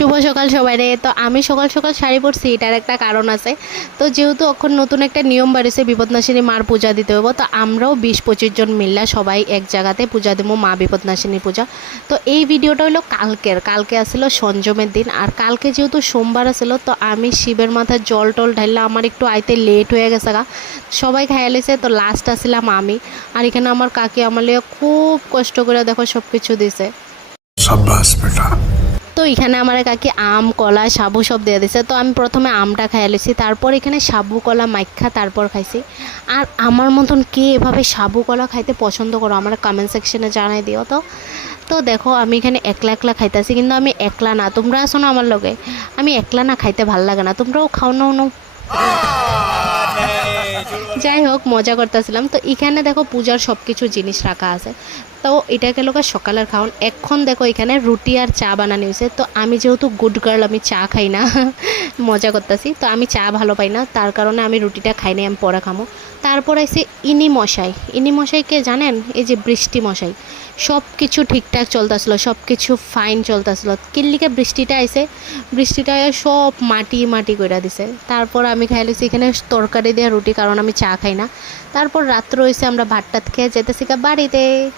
শুভ সকাল সবাইরে। তো আমি সকাল সকাল শাড়ি পরছি, এটার একটা কারণ আছে। তো যেহেতু এখন নতুন একটা নিয়ম বাড়িছে বিপদনাশিনী মার পূজা দিতে হইব, তো আমরাও 20-25 জন মিল্লা সবাই এক জায়গাতে পূজা দেবো মা বিপদনাশিনী পূজা। তো এই ভিডিওটা হলো কালকে আসলো সঞ্জমের দিন, আর কালকে যেহেতু সোমবার আসলো তো আমি শিবের মাথায় জল টল ঢাললাম। আমার একটু আইতে লেট হয়ে গেছে গা, সবাই খাইয়া লেছে, তো লাস্ট আসছিলাম আমি। আর এখানে আমার কাকি আমার লিয়ে খুব কষ্ট করে দেখো সব কিছু দিছে। शाबाश बेटा। তো এখানে আমার কাকি আম কলা সাবু সব দিয়ে দিছে। তো আমি প্রথমে আমটা খাইয়া লেছি, তারপর এখানে সাবু কলা মাইখা তারপর খাইছি। আর আমার মতন কে এভাবে সাবু কলা খাইতে পছন্দ করো আমার কমেন্ট সেকশনে জানাই দিও। তো তো দেখো আমি এখানে একলা একলা খাইতেছি, কিন্তু আমি একলা না, তোমরা আসো না আমার লগে। আমি একলা না খাইতে ভাল লাগে না, তোমরাও খাও না নো। যাই হোক, মজা করতেছিলাম। তো এখানে দেখো পূজার সব কিছু জিনিস রাখা আছে। তো এটা গেল সকালের খাওয়ান। এখন দেখো এখানে রুটি আর চা বানানো হয়েছে। তো আমি যেহেতু গুড গার্ল, আমি চা খাই না মজা করতেছি। তো আমি চা ভালো পাই না, তার কারণে আমি রুটিটা খাই না, আমি পরে খামো। তারপর আইসে ইনি মশাইকে জানেন, এই যে বৃষ্টি মশাই। সব কিছু ঠিকঠাক চলতেছিল, সব কিছু ফাইন চলতেছিল, কিল্লিকে বৃষ্টিটা আইসে, বৃষ্টিটা সব মাটি মাটি করে দিছে। তারপর আমি খাইলেছি এখানে তরকারি দেওয়া রুটি, কারণ আমি চা খাই না। তারপর রাত্র হয়েছে, আমরা ভাত টাত খেয়ে যেতেছি বাড়িতে।